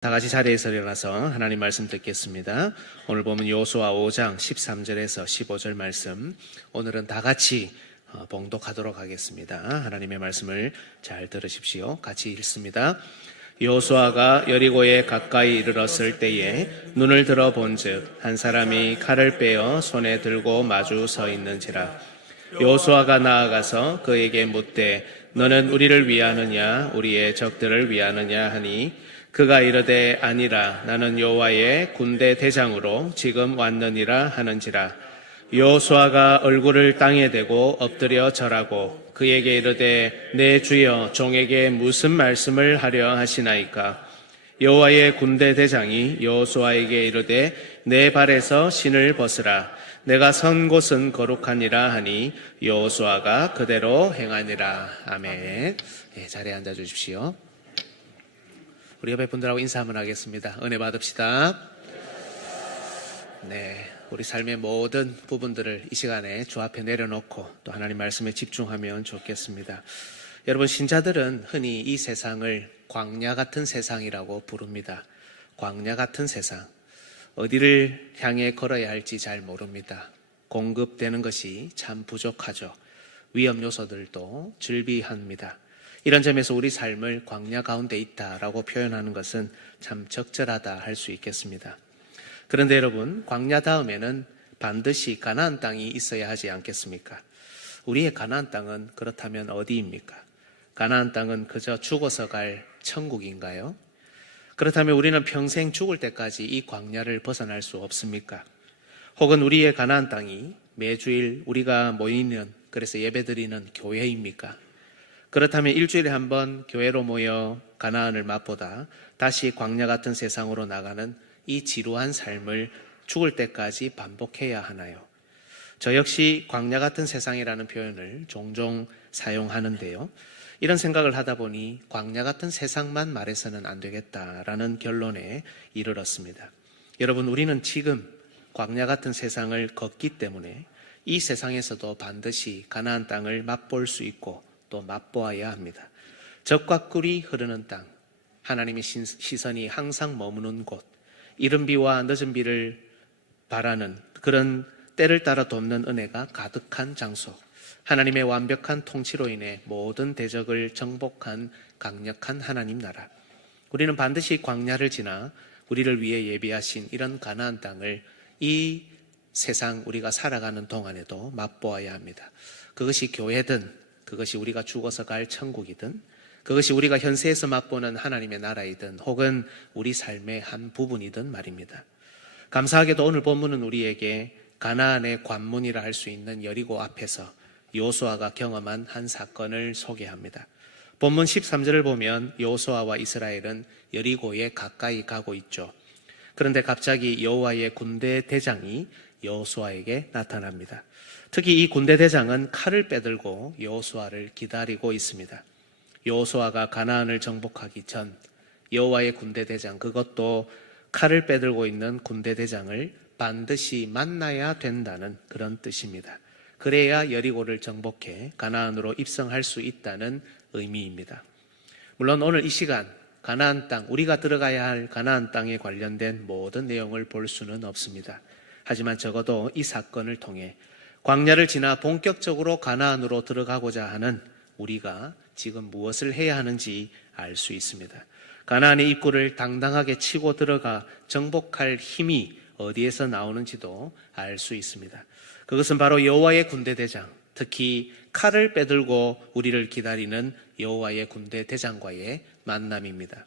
다 같이 자리에서 일어나서 하나님 말씀 듣겠습니다. 오늘 보면 여호수아 5장 13절에서 15절 말씀, 오늘은 다 같이 봉독하도록 하겠습니다. 하나님의 말씀을 잘 들으십시오. 같이 읽습니다. 여호수아가 여리고에 가까이 이르렀을 때에 눈을 들어 본즉 한 사람이 칼을 빼어 손에 들고 마주 서 있는지라. 여호수아가 나아가서 그에게 묻되 너는 우리를 위하느냐 우리의 적들을 위하느냐 하니 그가 이르되 아니라 나는 여호와의 군대 대장으로 지금 왔느니라 하는지라. 여호수아가 얼굴을 땅에 대고 엎드려 절하고 그에게 이르되 내 주여 종에게 무슨 말씀을 하려 하시나이까. 여호와의 군대 대장이 여호수아에게 이르되 내 발에서 신을 벗으라. 내가 선 곳은 거룩하니라 하니 여호수아가 그대로 행하니라. 아멘. 자리에 앉아 주십시오. 우리 옆에 분들하고 인사 한번 하겠습니다. 은혜 받읍시다. 네, 우리 삶의 모든 부분들을 이 시간에 주 앞에 내려놓고 또 하나님 말씀에 집중하면 좋겠습니다. 여러분, 신자들은 흔히 이 세상을 광야 같은 세상이라고 부릅니다. 광야 같은 세상. 어디를 향해 걸어야 할지 잘 모릅니다. 공급되는 것이 참 부족하죠. 위험 요소들도 즐비합니다. 이런 점에서 우리 삶을 광야 가운데 있다라고 표현하는 것은 참 적절하다 할 수 있겠습니다. 그런데 여러분, 광야 다음에는 반드시 가나안 땅이 있어야 하지 않겠습니까? 우리의 가나안 땅은 그렇다면 어디입니까? 가나안 땅은 그저 죽어서 갈 천국인가요? 그렇다면 우리는 평생 죽을 때까지 이 광야를 벗어날 수 없습니까? 혹은 우리의 가나안 땅이 매주일 우리가 모이는, 그래서 예배드리는 교회입니까? 그렇다면 일주일에 한 번 교회로 모여 가나안을 맛보다 다시 광야 같은 세상으로 나가는 이 지루한 삶을 죽을 때까지 반복해야 하나요? 저 역시 광야 같은 세상이라는 표현을 종종 사용하는데요. 이런 생각을 하다 보니 광야 같은 세상만 말해서는 안 되겠다라는 결론에 이르렀습니다. 여러분, 우리는 지금 광야 같은 세상을 걷기 때문에 이 세상에서도 반드시 가나안 땅을 맛볼 수 있고 또 맛보아야 합니다. 젖과 꿀이 흐르는 땅, 하나님의 시선이 항상 머무는 곳, 이른 비와 늦은 비를 바라는 그런 때를 따라 돕는 은혜가 가득한 장소, 하나님의 완벽한 통치로 인해 모든 대적을 정복한 강력한 하나님 나라. 우리는 반드시 광야를 지나 우리를 위해 예비하신 이런 가나안 땅을 이 세상 우리가 살아가는 동안에도 맛보아야 합니다. 그것이 교회든, 그것이 우리가 죽어서 갈 천국이든, 그것이 우리가 현세에서 맛보는 하나님의 나라이든, 혹은 우리 삶의 한 부분이든 말입니다. 감사하게도 오늘 본문은 우리에게 가나안의 관문이라 할 수 있는 여리고 앞에서 여호수아가 경험한 한 사건을 소개합니다. 본문 13절을 보면 여호수아와 이스라엘은 여리고에 가까이 가고 있죠. 그런데 갑자기 여호와의 군대 대장이 여호수아에게 나타납니다. 특히 이 군대 대장은 칼을 빼들고 여호수아를 기다리고 있습니다. 여호수아가 가나안을 정복하기 전 여호와의 군대 대장, 그것도 칼을 빼들고 있는 군대 대장을 반드시 만나야 된다는 그런 뜻입니다. 그래야 여리고를 정복해 가나안으로 입성할 수 있다는 의미입니다. 물론 오늘 이 시간 가나안 땅, 우리가 들어가야 할 가나안 땅에 관련된 모든 내용을 볼 수는 없습니다. 하지만 적어도 이 사건을 통해 광야를 지나 본격적으로 가나안으로 들어가고자 하는 우리가 지금 무엇을 해야 하는지 알 수 있습니다. 가나안의 입구를 당당하게 치고 들어가 정복할 힘이 어디에서 나오는지도 알 수 있습니다. 그것은 바로 여호와의 군대 대장, 특히 칼을 빼들고 우리를 기다리는 여호와의 군대 대장과의 만남입니다.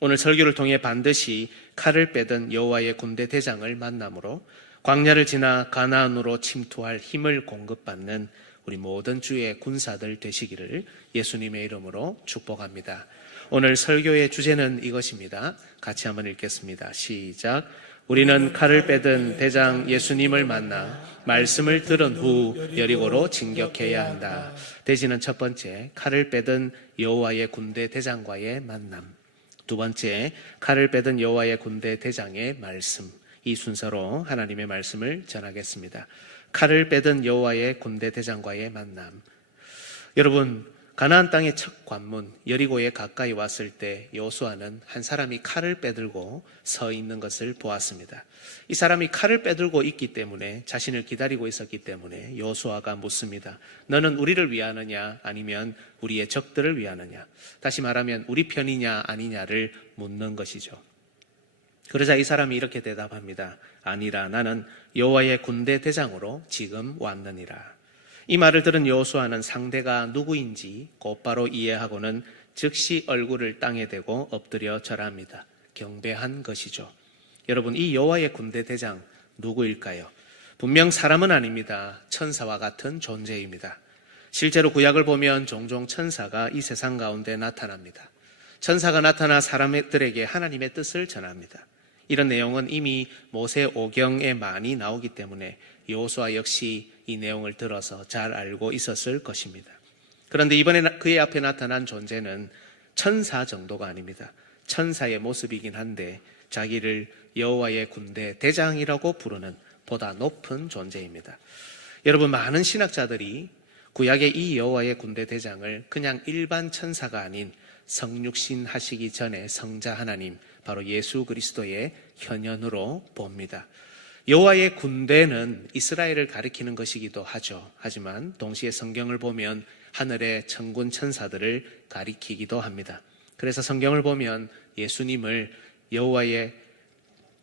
오늘 설교를 통해 반드시 칼을 빼든 여호와의 군대 대장을 만남으로 광야를 지나 가나안으로 침투할 힘을 공급받는 우리 모든 주의 군사들 되시기를 예수님의 이름으로 축복합니다. 오늘 설교의 주제는 이것입니다. 같이 한번 읽겠습니다. 시작. 우리는 칼을 빼든 대장 예수님을 만나 말씀을 들은 후 여리고로 진격해야 한다. 대지는 첫 번째, 칼을 빼든 여호와의 군대 대장과의 만남. 두 번째, 칼을 빼든 여호와의 군대 대장의 말씀. 이 순서로 하나님의 말씀을 전하겠습니다. 칼을 빼든 여호와의 군대 대장과의 만남. 여러분, 가나안 땅의 첫 관문 여리고에 가까이 왔을 때 여호수아는 한 사람이 칼을 빼들고 서 있는 것을 보았습니다. 이 사람이 칼을 빼들고 있기 때문에, 자신을 기다리고 있었기 때문에 여호수아가 묻습니다. 너는 우리를 위하느냐 아니면 우리의 적들을 위하느냐? 다시 말하면 우리 편이냐 아니냐를 묻는 것이죠. 그러자 이 사람이 이렇게 대답합니다. 아니라, 나는 여호와의 군대 대장으로 지금 왔느니라. 이 말을 들은 여호수아는 상대가 누구인지 곧바로 이해하고는 즉시 얼굴을 땅에 대고 엎드려 절합니다. 경배한 것이죠. 여러분, 이 여호와의 군대 대장 누구일까요? 분명 사람은 아닙니다. 천사와 같은 존재입니다. 실제로 구약을 보면 종종 천사가 이 세상 가운데 나타납니다. 천사가 나타나 사람들에게 하나님의 뜻을 전합니다. 이런 내용은 이미 모세 오경에 많이 나오기 때문에 여호수아 역시 이 내용을 들어서 잘 알고 있었을 것입니다. 그런데 이번에 그의 앞에 나타난 존재는 천사 정도가 아닙니다. 천사의 모습이긴 한데 자기를 여호와의 군대 대장이라고 부르는 보다 높은 존재입니다. 여러분, 많은 신학자들이 구약의 이 여호와의 군대 대장을 그냥 일반 천사가 아닌 성육신 하시기 전에 성자 하나님, 바로 예수 그리스도의 현현으로 봅니다. 여호와의 군대는 이스라엘을 가리키는 것이기도 하죠. 하지만 동시에 성경을 보면 하늘의 천군 천사들을 가리키기도 합니다. 그래서 성경을 보면 예수님을 여호와의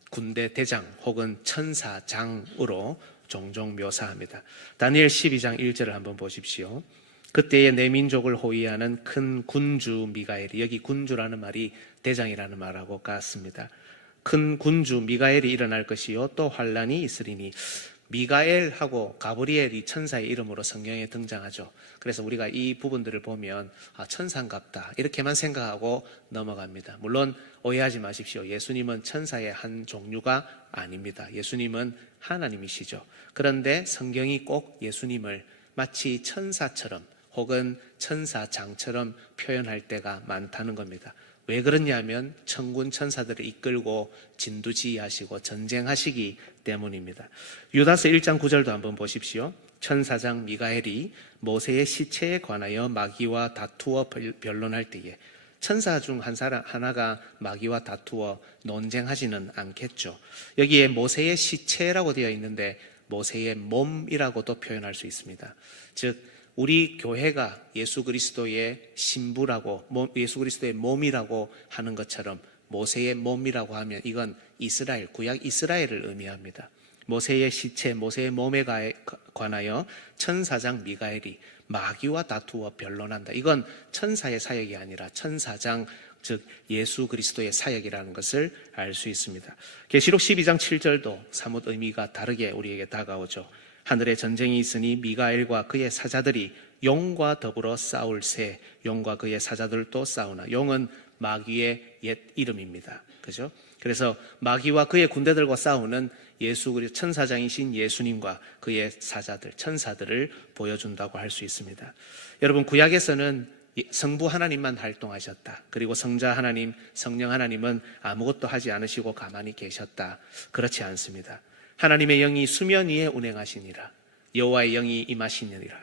군대 대장 혹은 천사장으로 종종 묘사합니다. 다니엘 12장 1절을 한번 보십시오. 그때에 내 민족을 호위하는 큰 군주 미가엘이, 여기 군주라는 말이 대장이라는 말하고 같습니다. 큰 군주 미가엘이 일어날 것이요 또 환란이 있으리니. 미가엘하고 가브리엘이 천사의 이름으로 성경에 등장하죠. 그래서 우리가 이 부분들을 보면 천사인갑다 이렇게만 생각하고 넘어갑니다. 물론 오해하지 마십시오. 예수님은 천사의 한 종류가 아닙니다. 예수님은 하나님이시죠. 그런데 성경이 꼭 예수님을 마치 천사처럼 혹은 천사장처럼 표현할 때가 많다는 겁니다. 왜 그러냐면 천군 천사들을 이끌고 진두지휘하시고 전쟁하시기 때문입니다. 유다서 1장 9절도 한번 보십시오. 천사장 미가엘이 모세의 시체에 관하여 마귀와 다투어 변론할 때에, 천사 중 하나가 마귀와 다투어 논쟁하지는 않겠죠. 여기에 모세의 시체라고 되어 있는데 모세의 몸이라고도 표현할 수 있습니다. 즉 우리 교회가 예수 그리스도의 신부라고, 예수 그리스도의 몸이라고 하는 것처럼 모세의 몸이라고 하면 이건 이스라엘, 구약 이스라엘을 의미합니다. 모세의 시체, 모세의 몸에 관하여 천사장 미가엘이 마귀와 다투어 변론한다. 이건 천사의 사역이 아니라 천사장, 즉 예수 그리스도의 사역이라는 것을 알 수 있습니다. 계시록 12장 7절도 사뭇 의미가 다르게 우리에게 다가오죠. 하늘에 전쟁이 있으니 미가엘과 그의 사자들이 용과 더불어 싸울세. 용과 그의 사자들도 싸우나. 용은 마귀의 옛 이름입니다. 그죠? 그래서 마귀와 그의 군대들과 싸우는 예수 그리스도 천사장이신 예수님과 그의 사자들, 천사들을 보여준다고 할 수 있습니다. 여러분, 구약에서는 성부 하나님만 활동하셨다. 그리고 성자 하나님, 성령 하나님은 아무것도 하지 않으시고 가만히 계셨다. 그렇지 않습니다. 하나님의 영이 수면 위에 운행하시니라. 여호와의 영이 임하시니라.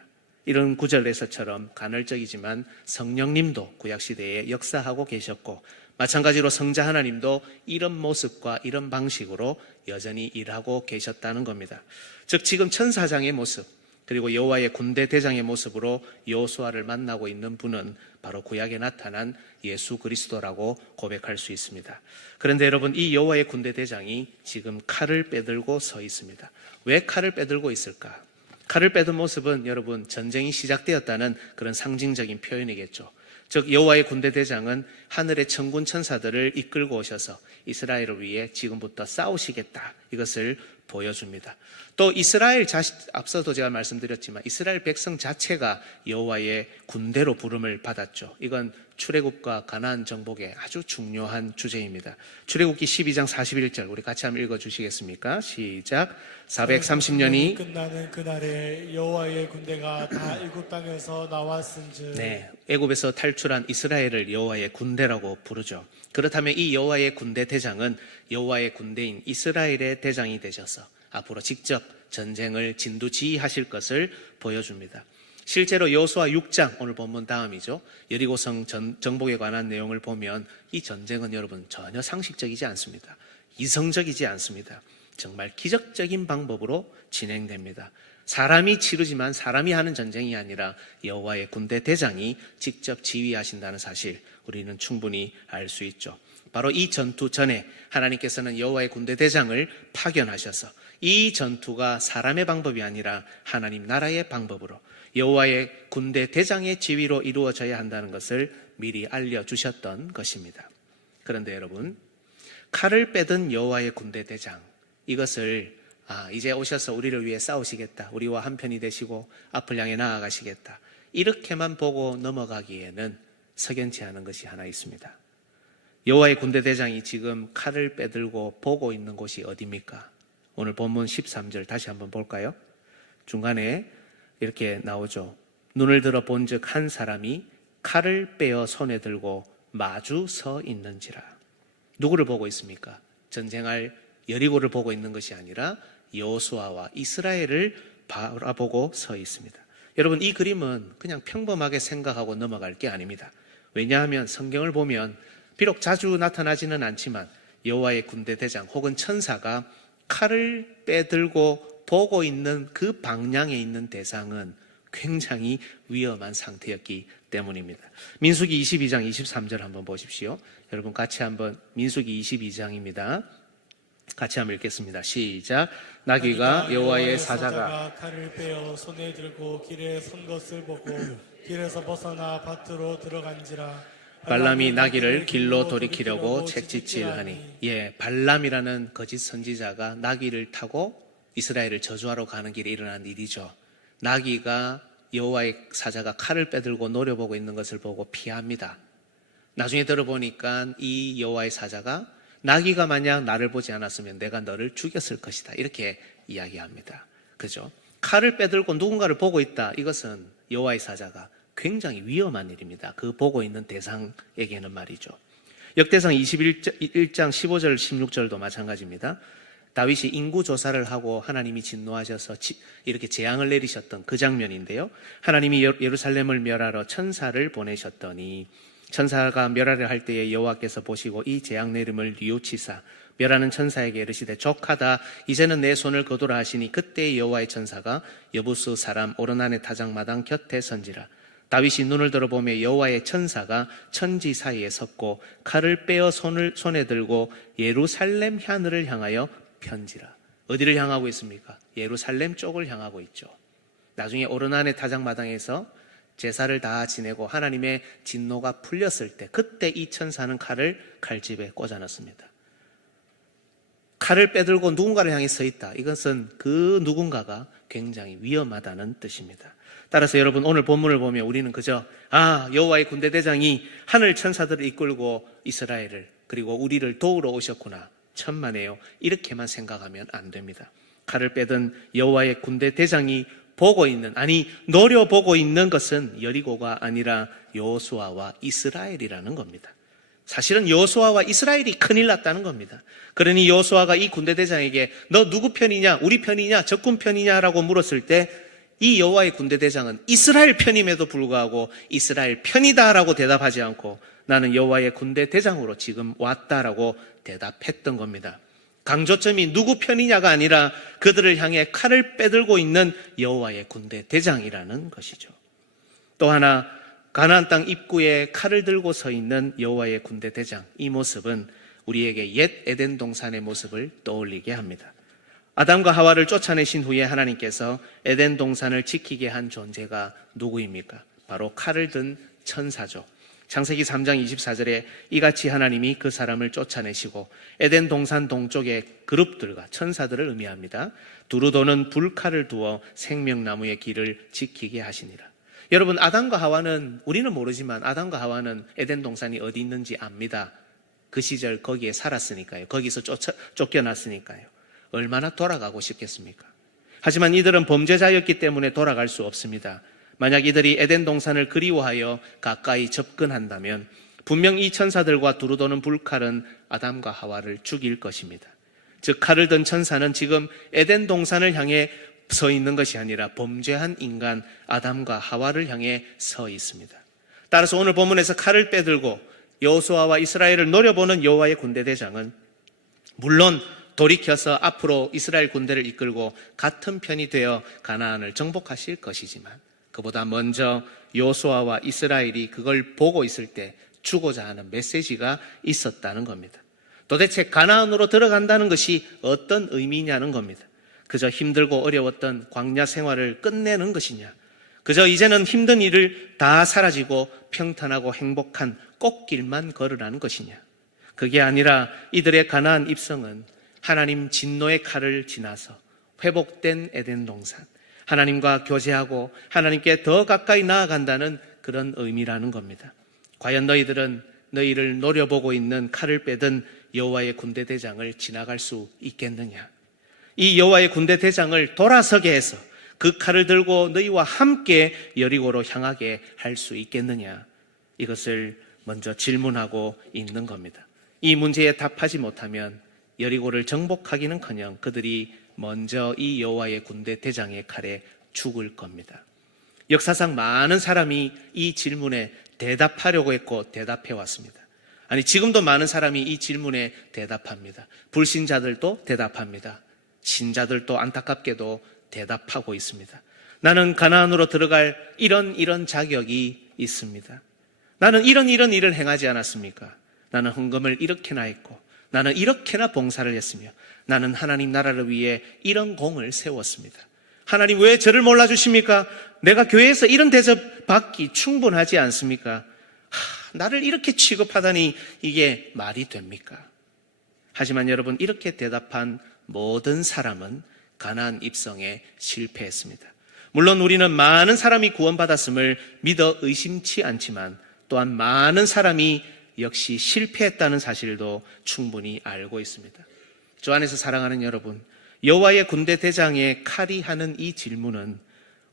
이런 구절에서처럼 간헐적이지만 성령님도 구약시대에 역사하고 계셨고, 마찬가지로 성자 하나님도 이런 모습과 이런 방식으로 여전히 일하고 계셨다는 겁니다. 즉 지금 천사장의 모습, 그리고 여호와의 군대 대장의 모습으로 여호수아를 만나고 있는 분은 바로 구약에 나타난 예수 그리스도라고 고백할 수 있습니다. 그런데 여러분, 이 여호와의 군대 대장이 지금 칼을 빼들고 서 있습니다. 왜 칼을 빼들고 있을까? 칼을 빼든 모습은 여러분 전쟁이 시작되었다는 그런 상징적인 표현이겠죠. 즉 여호와의 군대 대장은 하늘의 천군 천사들을 이끌고 오셔서 이스라엘을 위해 지금부터 싸우시겠다, 이것을 보여줍니다. 또 이스라엘 앞서도 제가 말씀드렸지만 이스라엘 백성 자체가 여호와의 군대로 부름을 받았죠. 이건 출애굽과 가나안 정복의 아주 중요한 주제입니다. 출애굽기 12장 41절 우리 같이 한번 읽어주시겠습니까? 시작. 430년이 끝나는 그날에 여호와의 군대가 다 애굽 땅에서 나왔은즉. 네, 애굽에서 탈출한 이스라엘을 여호와의 군대라고 부르죠. 그렇다면 이 여호와의 군대 대장은 여호와의 군대인 이스라엘의 대장이 되셔서 앞으로 직접 전쟁을 진두지휘하실 것을 보여줍니다. 실제로 여호수아 6장, 오늘 본문 다음이죠. 여리고성 정복에 관한 내용을 보면 이 전쟁은 여러분 전혀 상식적이지 않습니다. 이성적이지 않습니다. 정말 기적적인 방법으로 진행됩니다. 사람이 치르지만 사람이 하는 전쟁이 아니라 여호와의 군대 대장이 직접 지휘하신다는 사실 우리는 충분히 알 수 있죠. 바로 이 전투 전에 하나님께서는 여호와의 군대 대장을 파견하셔서 이 전투가 사람의 방법이 아니라 하나님 나라의 방법으로 여호와의 군대 대장의 지휘로 이루어져야 한다는 것을 미리 알려주셨던 것입니다. 그런데 여러분, 칼을 빼든 여호와의 군대 대장, 이것을 이제 오셔서 우리를 위해 싸우시겠다, 우리와 한편이 되시고 앞을 향해 나아가시겠다, 이렇게만 보고 넘어가기에는 석연치 않은 것이 하나 있습니다. 여호와의 군대 대장이 지금 칼을 빼들고 보고 있는 곳이 어디입니까? 오늘 본문 13절 다시 한번 볼까요? 중간에 이렇게 나오죠. 눈을 들어 본즉 한 사람이 칼을 빼어 손에 들고 마주 서 있는지라. 누구를 보고 있습니까? 전쟁할 여리고를 보고 있는 것이 아니라 여호수아와 이스라엘을 바라보고 서 있습니다. 여러분, 이 그림은 그냥 평범하게 생각하고 넘어갈 게 아닙니다. 왜냐하면 성경을 보면 비록 자주 나타나지는 않지만 여호와의 군대 대장 혹은 천사가 칼을 빼들고 보고 있는 그 방향에 있는 대상은 굉장히 위험한 상태였기 때문입니다. 민수기 22장 23절 한번 보십시오. 여러분 같이 한번, 민수기 22장입니다. 같이 한번 읽겠습니다. 시작. 나귀가 여호와의 사자가 칼을 빼어 손에 들고 길에 선 것을 보고 길에서 벗어나 밭으로 들어간지라. 발람이 나귀를 길로 돌이키려고 책짓질하니. 발람이라는 거짓 선지자가 나귀를 타고 이스라엘을 저주하러 가는 길에 일어난 일이죠. 나귀가 여호와의 사자가 칼을 빼들고 노려보고 있는 것을 보고 피합니다. 나중에 들어보니까 이 여호와의 사자가 나귀가 만약 나를 보지 않았으면 내가 너를 죽였을 것이다, 이렇게 이야기합니다. 그죠? 칼을 빼들고 누군가를 보고 있다, 이것은 여호와의 사자가 굉장히 위험한 일입니다. 그 보고 있는 대상에게는 말이죠. 역대상 21장 15절 16절도 마찬가지입니다. 다윗이 인구 조사를 하고 하나님이 진노하셔서 이렇게 재앙을 내리셨던 그 장면인데요. 하나님이 예루살렘을 멸하러 천사를 보내셨더니 천사가 멸하려 할 때에 여호와께서 보시고 이 재앙 내림을 뉘우치사 멸하는 천사에게 이르시되 족하다, 이제는 내 손을 거두라 하시니 그때 여호와의 천사가 여부수 사람 오르난의 타작마당 곁에 선지라. 다윗이 눈을 들어보며 여호와의 천사가 천지 사이에 섰고 칼을 빼어 손에 들고 예루살렘 하늘을 향하여 편지라. 어디를 향하고 있습니까? 예루살렘 쪽을 향하고 있죠. 나중에 오르난의 타작마당에서 제사를 다 지내고 하나님의 진노가 풀렸을 때, 그때 이 천사는 칼을 칼집에 꽂아넣습니다. 칼을 빼들고 누군가를 향해 서 있다, 이것은 그 누군가가 굉장히 위험하다는 뜻입니다. 따라서 여러분, 오늘 본문을 보면 우리는 그저 여호와의 군대 대장이 하늘 천사들을 이끌고 이스라엘을 그리고 우리를 도우러 오셨구나, 천만에요, 이렇게만 생각하면 안 됩니다. 칼을 빼든 여호와의 군대 대장이 보고 있는, 노려보고 있는 것은 여리고가 아니라 여호수아와 이스라엘이라는 겁니다. 사실은 여호수아와 이스라엘이 큰일 났다는 겁니다. 그러니 여호수아가 이 군대 대장에게 너 누구 편이냐, 우리 편이냐, 적군 편이냐라고 물었을 때 이 여호와의 군대 대장은 이스라엘 편임에도 불구하고 이스라엘 편이다라고 대답하지 않고 나는 여호와의 군대 대장으로 지금 왔다라고 대답했던 겁니다. 강조점이 누구 편이냐가 아니라 그들을 향해 칼을 빼들고 있는 여호와의 군대 대장이라는 것이죠. 또 하나, 가나안 땅 입구에 칼을 들고 서 있는 여호와의 군대 대장, 이 모습은 우리에게 옛 에덴 동산의 모습을 떠올리게 합니다. 아담과 하와를 쫓아내신 후에 하나님께서 에덴 동산을 지키게 한 존재가 누구입니까? 바로 칼을 든 천사죠. 창세기 3장 24절에 이같이 하나님이 그 사람을 쫓아내시고 에덴 동산 동쪽의 그룹들과 천사들을 의미합니다. 두루 도는 불칼을 두어 생명나무의 길을 지키게 하시니라. 여러분, 아담과 하와는, 우리는 모르지만 아담과 하와는 에덴 동산이 어디 있는지 압니다. 그 시절 거기에 살았으니까요. 거기서 쫓겨났으니까요. 얼마나 돌아가고 싶겠습니까? 하지만 이들은 범죄자였기 때문에 돌아갈 수 없습니다. 만약 이들이 에덴 동산을 그리워하여 가까이 접근한다면 분명 이 천사들과 두루 도는 불칼은 아담과 하와를 죽일 것입니다. 즉 칼을 든 천사는 지금 에덴 동산을 향해 서 있는 것이 아니라 범죄한 인간 아담과 하와를 향해 서 있습니다. 따라서 오늘 본문에서 칼을 빼들고 여호수아와 이스라엘을 노려보는 여호와의 군대 대장은 물론 돌이켜서 앞으로 이스라엘 군대를 이끌고 같은 편이 되어 가나안을 정복하실 것이지만 그보다 먼저 여호수아와 이스라엘이 그걸 보고 있을 때 주고자 하는 메시지가 있었다는 겁니다. 도대체 가나안으로 들어간다는 것이 어떤 의미냐는 겁니다. 그저 힘들고 어려웠던 광야 생활을 끝내는 것이냐, 그저 이제는 힘든 일을 다 사라지고 평탄하고 행복한 꽃길만 걸으라는 것이냐. 그게 아니라 이들의 가나안 입성은 하나님 진노의 칼을 지나서 회복된 에덴 동산, 하나님과 교제하고 하나님께 더 가까이 나아간다는 그런 의미라는 겁니다. 과연 너희들은 너희를 노려보고 있는 칼을 빼든 여호와의 군대 대장을 지나갈 수 있겠느냐? 이 여호와의 군대 대장을 돌아서게 해서 그 칼을 들고 너희와 함께 여리고로 향하게 할 수 있겠느냐? 이것을 먼저 질문하고 있는 겁니다. 이 문제에 답하지 못하면 여리고를 정복하기는커녕 그들이 먼저 이 여호와의 군대 대장의 칼에 죽을 겁니다. 역사상 많은 사람이 이 질문에 대답하려고 했고 대답해 왔습니다. 아니, 지금도 많은 사람이 이 질문에 대답합니다. 불신자들도 대답합니다. 신자들도 안타깝게도 대답하고 있습니다. 나는 가나안으로 들어갈 이런 자격이 있습니다. 나는 이런 일을 행하지 않았습니까? 나는 헌금을 이렇게나 했고, 나는 이렇게나 봉사를 했으며, 나는 하나님 나라를 위해 이런 공을 세웠습니다. 하나님 왜 저를 몰라주십니까? 내가 교회에서 이런 대접 받기 충분하지 않습니까? 나를 이렇게 취급하다니 이게 말이 됩니까? 하지만 여러분, 이렇게 대답한 모든 사람은 가나안 입성에 실패했습니다. 물론 우리는 많은 사람이 구원받았음을 믿어 의심치 않지만 또한 많은 사람이 역시 실패했다는 사실도 충분히 알고 있습니다. 주 안에서 사랑하는 여러분, 여호와의 군대 대장의 칼이 하는 이 질문은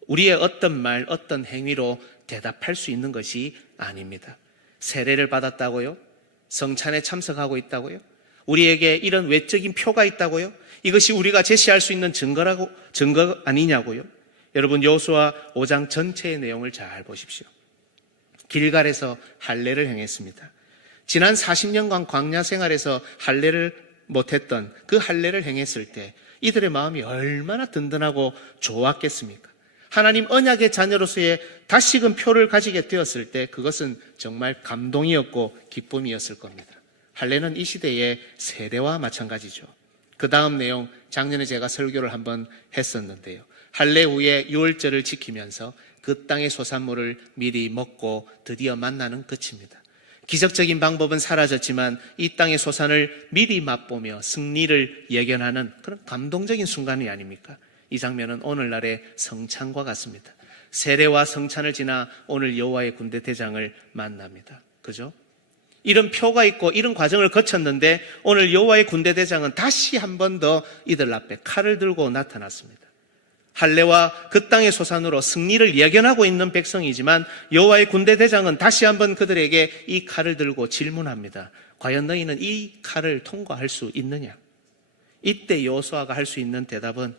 우리의 어떤 말, 어떤 행위로 대답할 수 있는 것이 아닙니다. 세례를 받았다고요? 성찬에 참석하고 있다고요? 우리에게 이런 외적인 표가 있다고요? 이것이 우리가 제시할 수 있는 증거 아니냐고요? 여러분, 여호수아 5장 전체의 내용을 잘 보십시오. 길갈에서 할례를 행했습니다. 지난 40년간 광야 생활에서 할례를 못했던 그 할례를 행했을 때 이들의 마음이 얼마나 든든하고 좋았겠습니까? 하나님 언약의 자녀로서의 다시금 표를 가지게 되었을 때 그것은 정말 감동이었고 기쁨이었을 겁니다. 할례는 이 시대의 세례와 마찬가지죠. 그 다음 내용, 작년에 제가 설교를 한번 했었는데요. 할례 후에 유월절을 지키면서 그 땅의 소산물을 미리 먹고 드디어 만나는 끝입니다. 기적적인 방법은 사라졌지만 이 땅의 소산을 미리 맛보며 승리를 예견하는 그런 감동적인 순간이 아닙니까? 이 장면은 오늘날의 성찬과 같습니다. 세례와 성찬을 지나 오늘 여호와의 군대 대장을 만납니다. 그죠? 이런 표가 있고 이런 과정을 거쳤는데 오늘 여호와의 군대 대장은 다시 한 번 더 이들 앞에 칼을 들고 나타났습니다. 할례와 그 땅의 소산으로 승리를 예견하고 있는 백성이지만 여호와의 군대 대장은 다시 한번 그들에게 이 칼을 들고 질문합니다. 과연 너희는 이 칼을 통과할 수 있느냐? 이때 여호수아가 할 수 있는 대답은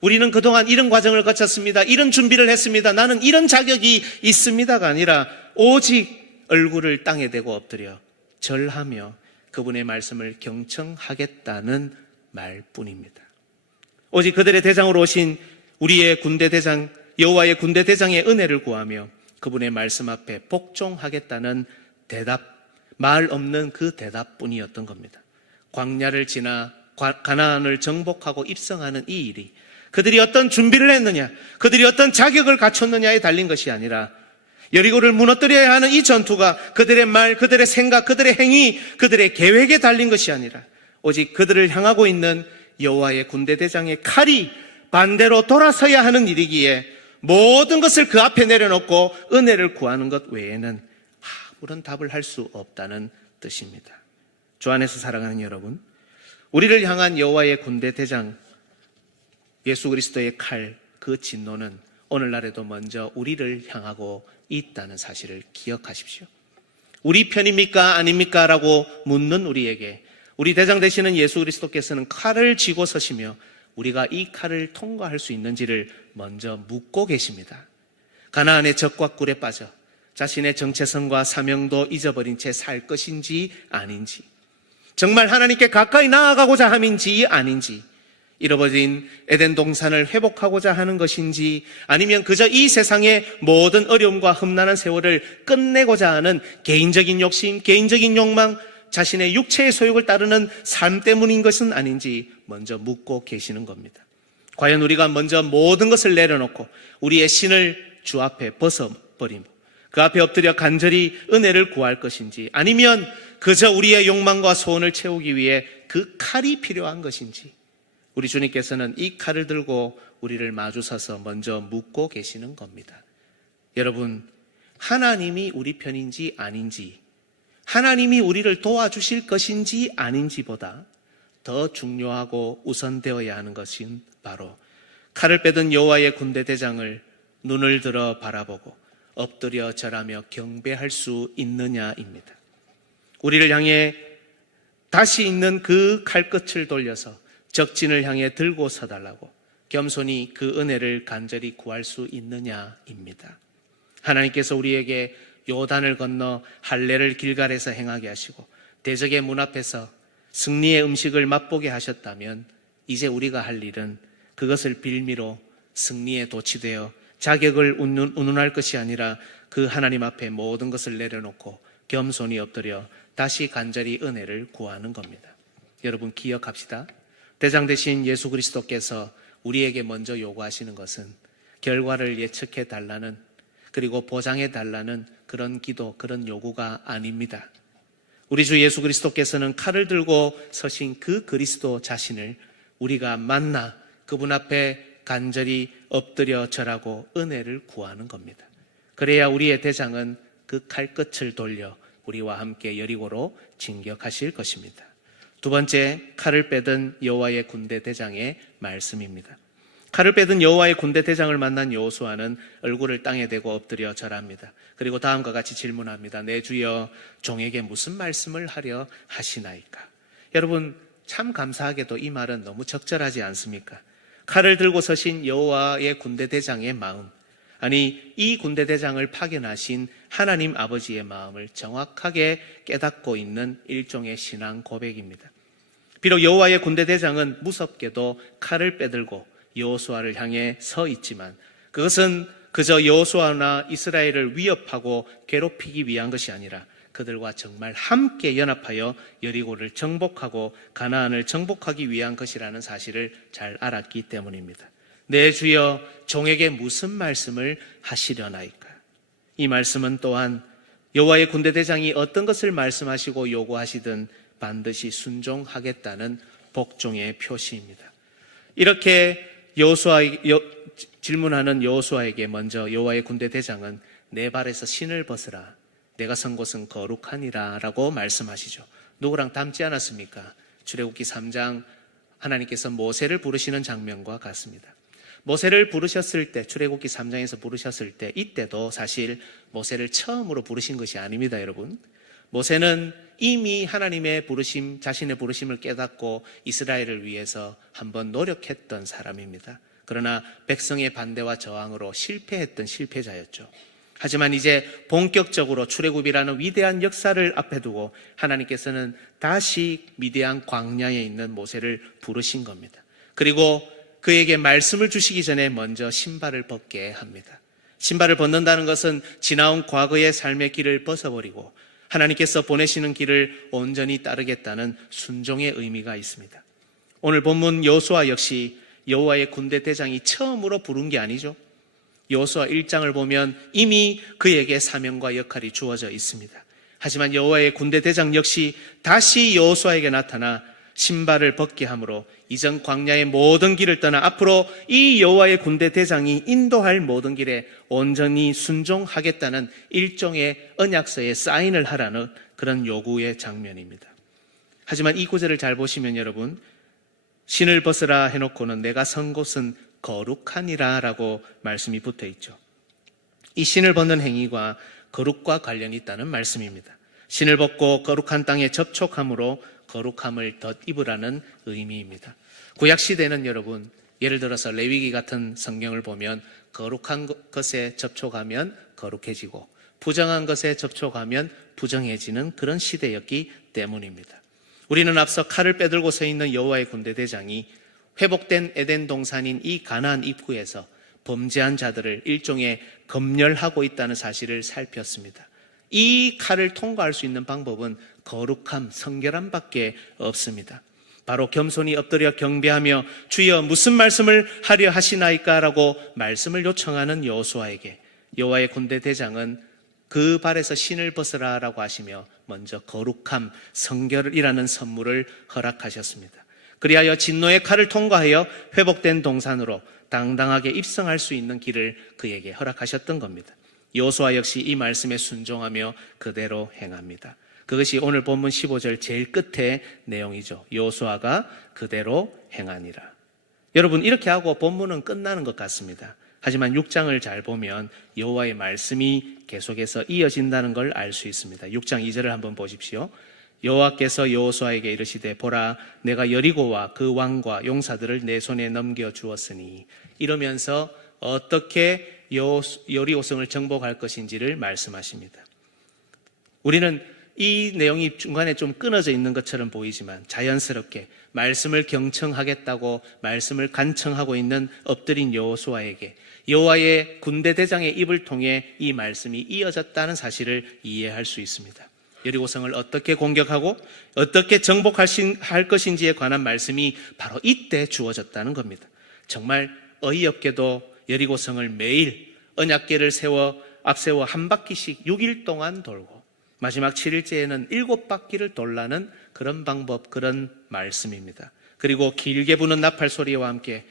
우리는 그동안 이런 과정을 거쳤습니다. 이런 준비를 했습니다. 나는 이런 자격이 있습니다가 아니라 오직 얼굴을 땅에 대고 엎드려 절하며 그분의 말씀을 경청하겠다는 말뿐입니다. 오직 그들의 대장으로 오신 우리의 군대 대장, 여호와의 군대 대장의 은혜를 구하며 그분의 말씀 앞에 복종하겠다는 대답, 말 없는 그 대답뿐이었던 겁니다. 광야를 지나 가나안을 정복하고 입성하는 이 일이 그들이 어떤 준비를 했느냐, 그들이 어떤 자격을 갖췄느냐에 달린 것이 아니라 여리고를 무너뜨려야 하는 이 전투가 그들의 말, 그들의 생각, 그들의 행위, 그들의 계획에 달린 것이 아니라 오직 그들을 향하고 있는 여호와의 군대 대장의 칼이 반대로 돌아서야 하는 일이기에 모든 것을 그 앞에 내려놓고 은혜를 구하는 것 외에는 아무런 답을 할 수 없다는 뜻입니다. 주 안에서 사랑하는 여러분, 우리를 향한 여호와의 군대 대장 예수 그리스도의 칼, 그 진노는 오늘날에도 먼저 우리를 향하고 있다는 사실을 기억하십시오. 우리 편입니까? 아닙니까? 라고 묻는 우리에게 우리 대장 되시는 예수 그리스도께서는 칼을 쥐고 서시며 우리가 이 칼을 통과할 수 있는지를 먼저 묻고 계십니다. 가나안의 적과 꿀에 빠져 자신의 정체성과 사명도 잊어버린 채 살 것인지 아닌지, 정말 하나님께 가까이 나아가고자 함인지 아닌지, 잃어버린 에덴 동산을 회복하고자 하는 것인지, 아니면 그저 이 세상의 모든 어려움과 험난한 세월을 끝내고자 하는 개인적인 욕심, 개인적인 욕망, 자신의 육체의 소욕을 따르는 삶 때문인 것은 아닌지 먼저 묻고 계시는 겁니다. 과연 우리가 먼저 모든 것을 내려놓고 우리의 신을 주 앞에 벗어버리고 그 앞에 엎드려 간절히 은혜를 구할 것인지, 아니면 그저 우리의 욕망과 소원을 채우기 위해 그 칼이 필요한 것인지, 우리 주님께서는 이 칼을 들고 우리를 마주서서 먼저 묻고 계시는 겁니다. 여러분, 하나님이 우리 편인지 아닌지, 하나님이 우리를 도와주실 것인지 아닌지보다 더 중요하고 우선되어야 하는 것은 바로 칼을 빼든 여호와의 군대 대장을 눈을 들어 바라보고 엎드려 절하며 경배할 수 있느냐입니다. 우리를 향해 다시 있는 그 칼끝을 돌려서 적진을 향해 들고 서달라고 겸손히 그 은혜를 간절히 구할 수 있느냐입니다. 하나님께서 우리에게 요단을 건너 할례를 길갈에서 행하게 하시고 대적의 문 앞에서 승리의 음식을 맛보게 하셨다면, 이제 우리가 할 일은 그것을 빌미로 승리에 도취되어 자격을 운운할 것이 아니라 그 하나님 앞에 모든 것을 내려놓고 겸손히 엎드려 다시 간절히 은혜를 구하는 겁니다. 여러분, 기억합시다. 대장 되신 예수 그리스도께서 우리에게 먼저 요구하시는 것은 결과를 예측해 달라는, 그리고 보장해 달라는 그런 기도, 그런 요구가 아닙니다. 우리 주 예수 그리스도께서는 칼을 들고 서신 그 그리스도 자신을 우리가 만나 그분 앞에 간절히 엎드려 절하고 은혜를 구하는 겁니다. 그래야 우리의 대장은 그 칼끝을 돌려 우리와 함께 여리고로 진격하실 것입니다. 두 번째, 칼을 빼든 여호와의 군대 대장의 말씀입니다. 칼을 빼든 여호와의 군대 대장을 만난 여호수아는 얼굴을 땅에 대고 엎드려 절합니다. 그리고 다음과 같이 질문합니다. 내 주여, 종에게 무슨 말씀을 하려 하시나이까? 여러분, 참 감사하게도 이 말은 너무 적절하지 않습니까? 칼을 들고 서신 여호와의 군대 대장의 마음, 아니 이 군대 대장을 파견하신 하나님 아버지의 마음을 정확하게 깨닫고 있는 일종의 신앙 고백입니다. 비록 여호와의 군대 대장은 무섭게도 칼을 빼들고 여호수아를 향해 서 있지만, 그것은 그저 여호수아나 이스라엘을 위협하고 괴롭히기 위한 것이 아니라 그들과 정말 함께 연합하여 여리고를 정복하고 가나안을 정복하기 위한 것이라는 사실을 잘 알았기 때문입니다. 내 주여, 종에게 무슨 말씀을 하시려나이까? 이 말씀은 또한 여호와의 군대 대장이 어떤 것을 말씀하시고 요구하시든 반드시 순종하겠다는 복종의 표시입니다. 이렇게 질문하는 여호수아에게 먼저 여호와의 군대 대장은 내 발에서 신을 벗으라, 내가 선 곳은 거룩하니라 라고 말씀하시죠. 누구랑 닮지 않았습니까? 출애굽기 3장 하나님께서 모세를 부르시는 장면과 같습니다. 모세를 부르셨을 때, 출애굽기 3장에서 부르셨을 때, 이때도 사실 모세를 처음으로 부르신 것이 아닙니다, 여러분. 모세는 이미 하나님의 부르심, 자신의 부르심을 깨닫고 이스라엘을 위해서 한번 노력했던 사람입니다. 그러나 백성의 반대와 저항으로 실패했던 실패자였죠. 하지만 이제 본격적으로 출애굽이라는 위대한 역사를 앞에 두고 하나님께서는 다시 미디안 광야에 있는 모세를 부르신 겁니다. 그리고 그에게 말씀을 주시기 전에 먼저 신발을 벗게 합니다. 신발을 벗는다는 것은 지나온 과거의 삶의 길을 벗어버리고 하나님께서 보내시는 길을 온전히 따르겠다는 순종의 의미가 있습니다. 오늘 본문 여호수아 역시 여호와의 군대 대장이 처음으로 부른 게 아니죠. 여호수아 1장을 보면 이미 그에게 사명과 역할이 주어져 있습니다. 하지만 여호와의 군대 대장 역시 다시 여호수아에게 나타나 신발을 벗게 함으로 이전 광야의 모든 길을 떠나 앞으로 이 여호와의 군대 대장이 인도할 모든 길에 온전히 순종하겠다는 일종의 언약서에 사인을 하라는 그런 요구의 장면입니다. 하지만 이 구절을 잘 보시면 여러분, 신을 벗으라 해놓고는 내가 선 곳은 거룩하니라 라고 말씀이 붙어 있죠. 이 신을 벗는 행위가 거룩과 관련이 있다는 말씀입니다. 신을 벗고 거룩한 땅에 접촉함으로 거룩함을 덧입으라는 의미입니다. 구약 시대는 여러분, 예를 들어서 레위기 같은 성경을 보면 거룩한 것에 접촉하면 거룩해지고 부정한 것에 접촉하면 부정해지는 그런 시대였기 때문입니다. 우리는 앞서 칼을 빼들고 서 있는 여호와의 군대 대장이 회복된 에덴 동산인 이 가나안 입구에서 범죄한 자들을 일종의 검열하고 있다는 사실을 살폈습니다. 이 칼을 통과할 수 있는 방법은 거룩함, 성결함밖에 없습니다. 바로 겸손히 엎드려 경배하며 주여 무슨 말씀을 하려 하시나이까 라고 말씀을 요청하는 여호수아에게 여호와의 군대 대장은 그 발에서 신을 벗으라 라고 하시며 먼저 거룩함, 성결이라는 선물을 허락하셨습니다. 그리하여 진노의 칼을 통과하여 회복된 동산으로 당당하게 입성할 수 있는 길을 그에게 허락하셨던 겁니다. 여호수아 역시 이 말씀에 순종하며 그대로 행합니다. 그것이 오늘 본문 15절 제일 끝의 내용이죠. 여호수아가 그대로 행하니라. 여러분, 이렇게 하고 본문은 끝나는 것 같습니다. 하지만 6장을 잘 보면 여호와의 말씀이 계속해서 이어진다는 걸 알 수 있습니다. 6장 2절을 한번 보십시오. 여호와께서 여호수아에게 이르시되 보라 내가 여리고와 그 왕과 용사들을 내 손에 넘겨 주었으니, 이러면서 어떻게 여리고성을 정복할 것인지를 말씀하십니다. 우리는 이 내용이 중간에 좀 끊어져 있는 것처럼 보이지만 자연스럽게 말씀을 경청하겠다고 말씀을 간청하고 있는 엎드린 여호수아에게 여호와의 군대 대장의 입을 통해 이 말씀이 이어졌다는 사실을 이해할 수 있습니다. 여리고성을 어떻게 공격하고 어떻게 정복할 것인지에 관한 말씀이 바로 이때 주어졌다는 겁니다. 정말 어이없게도 여리고성을 매일 언약궤를 앞세워 한 바퀴씩 6일 동안 돌고 마지막 7일째에는 7바퀴를 돌라는 그런 방법, 그런 말씀입니다. 그리고 길게 부는 나팔 소리와 함께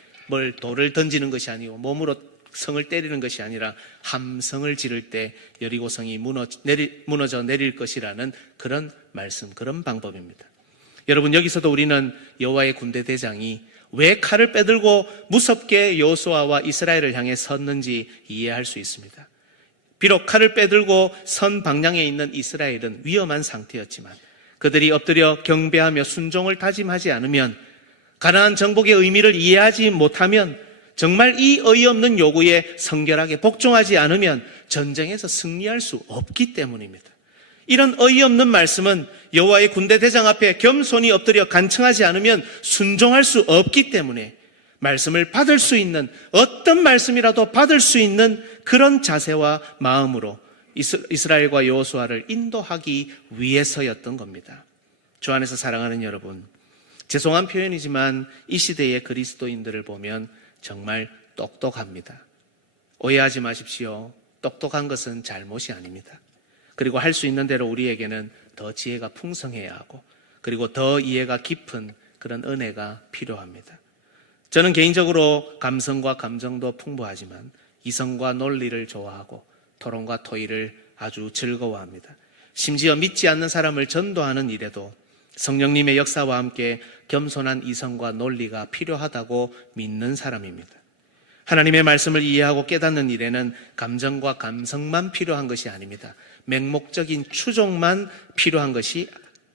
돌을 던지는 것이 아니고 몸으로 성을 때리는 것이 아니라 함성을 지를 때 여리고성이 무너져 내릴 것이라는 그런 말씀, 그런 방법입니다. 여러분, 여기서도 우리는 여호와의 군대 대장이 왜 칼을 빼들고 무섭게 여호수아와 이스라엘을 향해 섰는지 이해할 수 있습니다. 비록 칼을 빼들고 선 방향에 있는 이스라엘은 위험한 상태였지만 그들이 엎드려 경배하며 순종을 다짐하지 않으면, 가나안 정복의 의미를 이해하지 못하면, 정말 이 어이없는 요구에 성결하게 복종하지 않으면 전쟁에서 승리할 수 없기 때문입니다. 이런 어이없는 말씀은 여호와의 군대 대장 앞에 겸손히 엎드려 간청하지 않으면 순종할 수 없기 때문에 말씀을 받을 수 있는, 어떤 말씀이라도 받을 수 있는 그런 자세와 마음으로 이스라엘과 여호수아를 인도하기 위해서였던 겁니다. 주 안에서 사랑하는 여러분, 죄송한 표현이지만 이 시대의 그리스도인들을 보면 정말 똑똑합니다. 오해하지 마십시오. 똑똑한 것은 잘못이 아닙니다. 그리고 할 수 있는 대로 우리에게는 더 지혜가 풍성해야 하고, 그리고 더 이해가 깊은 그런 은혜가 필요합니다. 저는 개인적으로 감성과 감정도 풍부하지만 이성과 논리를 좋아하고 토론과 토의를 아주 즐거워합니다. 심지어 믿지 않는 사람을 전도하는 일에도 성령님의 역사와 함께 겸손한 이성과 논리가 필요하다고 믿는 사람입니다. 하나님의 말씀을 이해하고 깨닫는 일에는 감정과 감성만 필요한 것이 아닙니다. 맹목적인 추종만 필요한 것이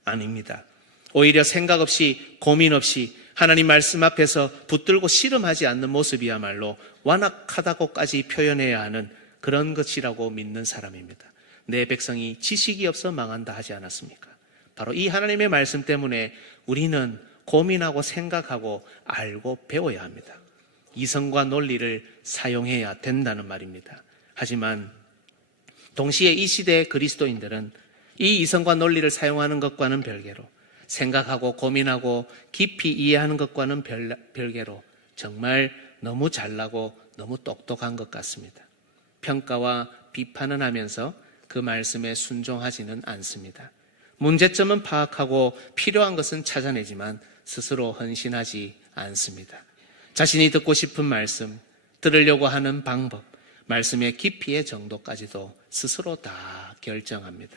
아닙니다. 오히려 생각 없이, 고민 없이 하나님 말씀 앞에서 붙들고 씨름하지 않는 모습이야말로 완악하다고까지 표현해야 하는 그런 것이라고 믿는 사람입니다. 내 백성이 지식이 없어 망한다 하지 않았습니까? 바로 이 하나님의 말씀 때문에 우리는 고민하고 생각하고 알고 배워야 합니다. 이성과 논리를 사용해야 된다는 말입니다. 하지만 동시에 이 시대의 그리스도인들은 이 이성과 논리를 사용하는 것과는 별개로, 생각하고 고민하고 깊이 이해하는 것과는 별개로 정말 너무 잘나고 너무 똑똑한 것 같습니다. 평가와 비판은 하면서 그 말씀에 순종하지는 않습니다. 문제점은 파악하고 필요한 것은 찾아내지만 스스로 헌신하지 않습니다. 자신이 듣고 싶은 말씀, 들으려고 하는 방법, 말씀의 깊이의 정도까지도 스스로 다 결정합니다.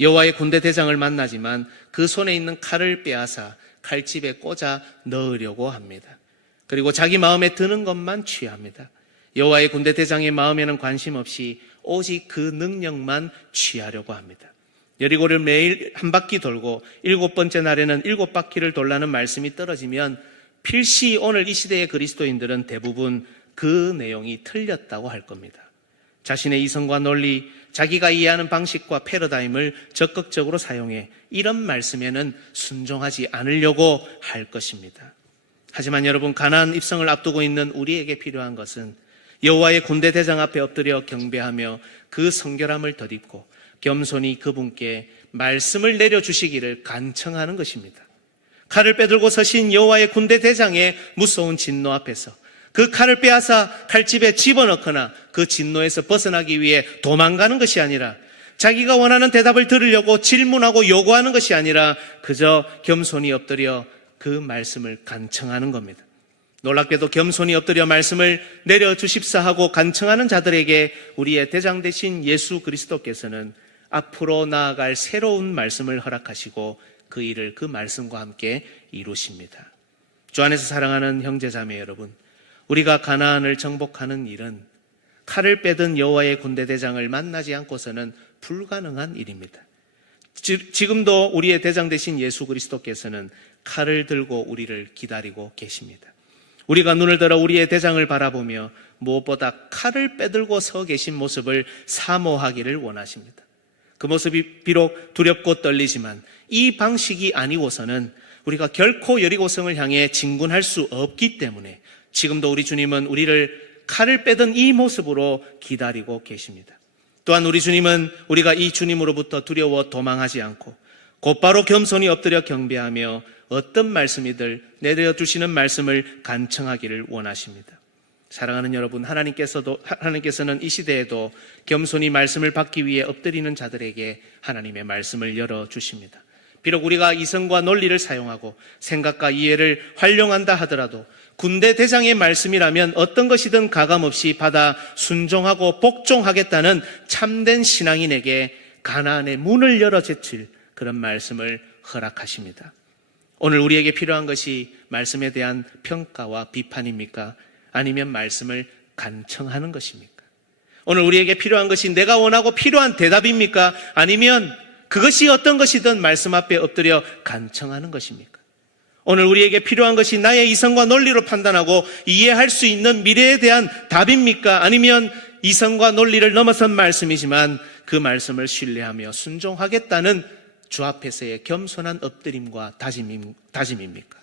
여호와의 군대 대장을 만나지만 그 손에 있는 칼을 빼앗아 칼집에 꽂아 넣으려고 합니다. 그리고 자기 마음에 드는 것만 취합니다. 여호와의 군대 대장의 마음에는 관심 없이 오직 그 능력만 취하려고 합니다. 여리고를 매일 한 바퀴 돌고 7번째 날에는 7바퀴를 돌라는 말씀이 떨어지면 필시 오늘 이 시대의 그리스도인들은 대부분 그 내용이 틀렸다고 할 겁니다. 자신의 이성과 논리, 자기가 이해하는 방식과 패러다임을 적극적으로 사용해 이런 말씀에는 순종하지 않으려고 할 것입니다. 하지만 여러분, 가나안 입성을 앞두고 있는 우리에게 필요한 것은 여호와의 군대 대장 앞에 엎드려 경배하며 그 성결함을 덧입고 겸손히 그분께 말씀을 내려주시기를 간청하는 것입니다. 칼을 빼들고 서신 여호와의 군대 대장의 무서운 진노 앞에서 그 칼을 빼앗아 칼집에 집어넣거나 그 진노에서 벗어나기 위해 도망가는 것이 아니라 자기가 원하는 대답을 들으려고 질문하고 요구하는 것이 아니라 그저 겸손히 엎드려 그 말씀을 간청하는 겁니다. 놀랍게도 겸손히 엎드려 말씀을 내려주십사 하고 간청하는 자들에게 우리의 대장 되신 예수 그리스도께서는 앞으로 나아갈 새로운 말씀을 허락하시고 그 일을 그 말씀과 함께 이루십니다. 주 안에서 사랑하는 형제자매 여러분, 우리가 가나안을 정복하는 일은 칼을 빼든 여호와의 군대 대장을 만나지 않고서는 불가능한 일입니다. 지금도 우리의 대장 되신 예수 그리스도께서는 칼을 들고 우리를 기다리고 계십니다. 우리가 눈을 들어 우리의 대장을 바라보며 무엇보다 칼을 빼들고 서 계신 모습을 사모하기를 원하십니다. 그 모습이 비록 두렵고 떨리지만 이 방식이 아니고서는 우리가 결코 여리고성을 향해 진군할 수 없기 때문에 지금도 우리 주님은 우리를 칼을 빼든 이 모습으로 기다리고 계십니다. 또한 우리 주님은 우리가 이 주님으로부터 두려워 도망하지 않고 곧바로 겸손히 엎드려 경배하며 어떤 말씀이들 내려주시는 말씀을 간청하기를 원하십니다. 사랑하는 여러분, 하나님께서는 이 시대에도 겸손히 말씀을 받기 위해 엎드리는 자들에게 하나님의 말씀을 열어주십니다. 비록 우리가 이성과 논리를 사용하고 생각과 이해를 활용한다 하더라도 군대 대장의 말씀이라면 어떤 것이든 가감없이 받아 순종하고 복종하겠다는 참된 신앙인에게 가나안의 문을 열어 제칠 그런 말씀을 허락하십니다. 오늘 우리에게 필요한 것이 말씀에 대한 평가와 비판입니까? 아니면 말씀을 간청하는 것입니까? 오늘 우리에게 필요한 것이 내가 원하고 필요한 대답입니까? 아니면 그것이 어떤 것이든 말씀 앞에 엎드려 간청하는 것입니까? 오늘 우리에게 필요한 것이 나의 이성과 논리로 판단하고 이해할 수 있는 미래에 대한 답입니까? 아니면 이성과 논리를 넘어선 말씀이지만 그 말씀을 신뢰하며 순종하겠다는 주 앞에서의 겸손한 엎드림과 다짐입니까?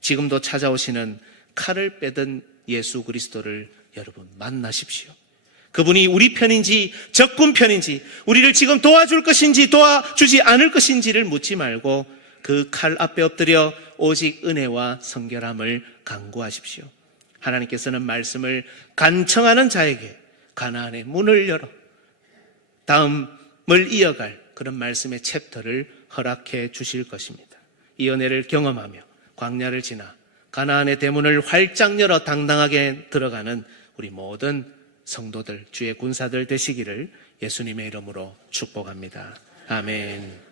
지금도 찾아오시는 칼을 빼든 예수 그리스도를 여러분 만나십시오. 그분이 우리 편인지 적군 편인지 우리를 지금 도와줄 것인지 도와주지 않을 것인지를 묻지 말고 그 칼 앞에 엎드려 오직 은혜와 성결함을 간구하십시오. 하나님께서는 말씀을 간청하는 자에게 가나안의 문을 열어 다음을 이어갈 그런 말씀의 챕터를 허락해 주실 것입니다. 이 은혜를 경험하며 광야를 지나 가나안의 대문을 활짝 열어 당당하게 들어가는 우리 모든 성도들, 주의 군사들 되시기를 예수님의 이름으로 축복합니다. 아멘.